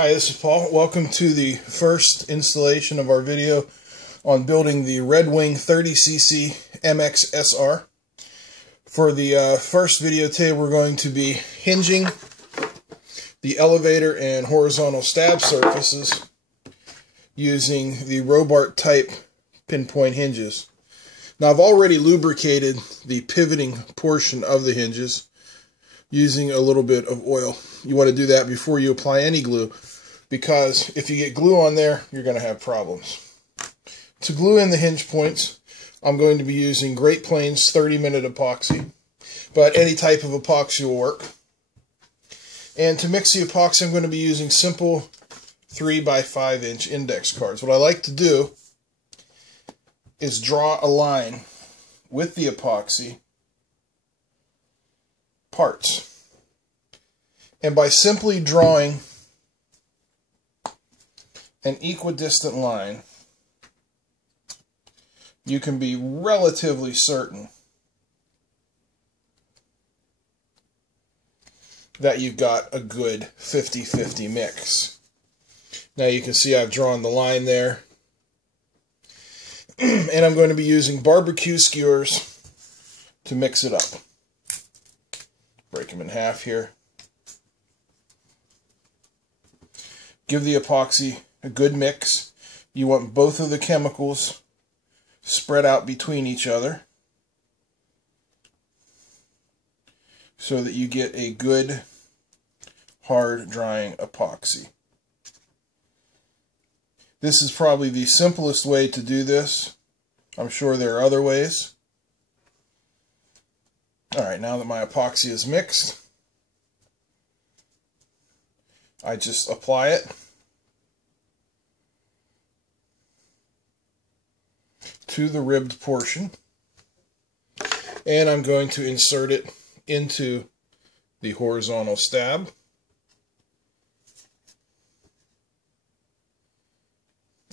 Hi, this is Paul. Welcome to the first installation of our video on building the Redwing 30cc Mxsr. For the first video today, we're going to be hinging the elevator and horizontal stab surfaces using the Robart type pinpoint hinges. Now, I've already lubricated the pivoting portion of the hinges using a little bit of oil. You want to do that before you apply any glue, because if you get glue on there, you're going to have problems. To glue in the hinge points, I'm going to be using Great Plains 30-minute epoxy, but any type of epoxy will work. And to mix the epoxy, I'm going to be using simple 3x5" index cards. What I like to do is draw a line with the epoxy parts. And by simply drawing an equidistant line, you can be relatively certain that you've got a good 50-50 mix. Now you can see I've drawn the line there. And I'm going to be using barbecue skewers to mix it up. Break them in half here. Give the epoxy a good mix. You want both of the chemicals spread out between each other so that you get a good hard drying epoxy. This is probably the simplest way to do this. I'm sure there are other ways. Alright, now that my epoxy is mixed, I just apply it to the ribbed portion, and I'm going to insert it into the horizontal stab.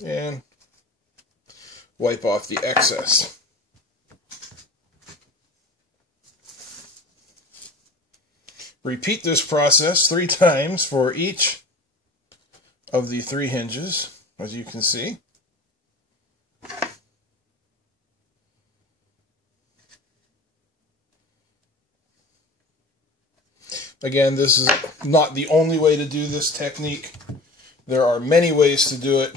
And wipe off the excess. Repeat this process 3 times for each of the 3 hinges, as you can see. Again, this is not the only way to do this technique. There are many ways to do it.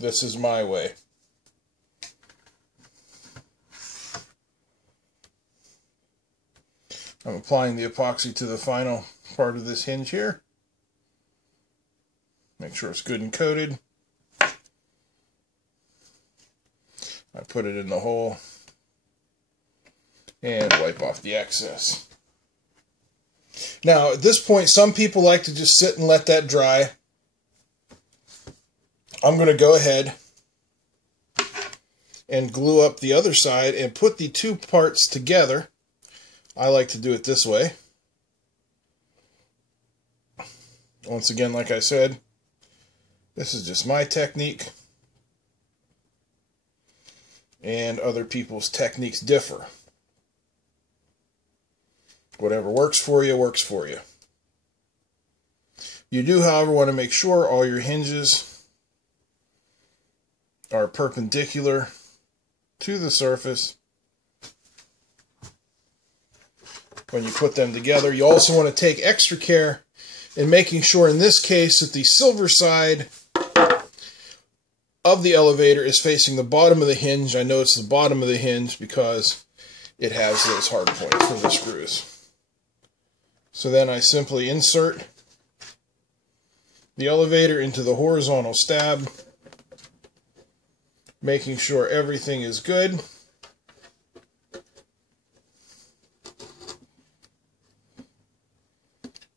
This is my way. I'm applying the epoxy to the final part of this hinge here. Make sure it's good and coated. I put it in the hole and wipe off the excess. Now, at this point, some people like to just sit and let that dry. I'm going to go ahead and glue up the other side and put the 2 parts together. I like to do it this way. Once again, like I said, this is just my technique, and other people's techniques differ. Whatever works for you, works for you. You do, however, want to make sure all your hinges are perpendicular to the surface when you put them together. You also want to take extra care in making sure, in this case, that the silver side of the elevator is facing the bottom of the hinge. I know it's the bottom of the hinge because it has those hard points for the screws. So then I simply insert the elevator into the horizontal stab, making sure everything is good.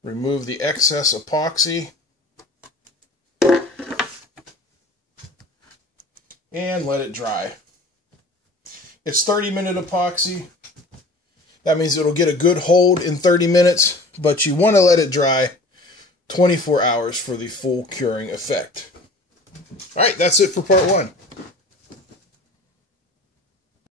Remove the excess epoxy and let it dry. It's 30-minute epoxy. That means it'll get a good hold in 30 minutes, but you want to let it dry 24 hours for the full curing effect. Alright, that's it for part 1.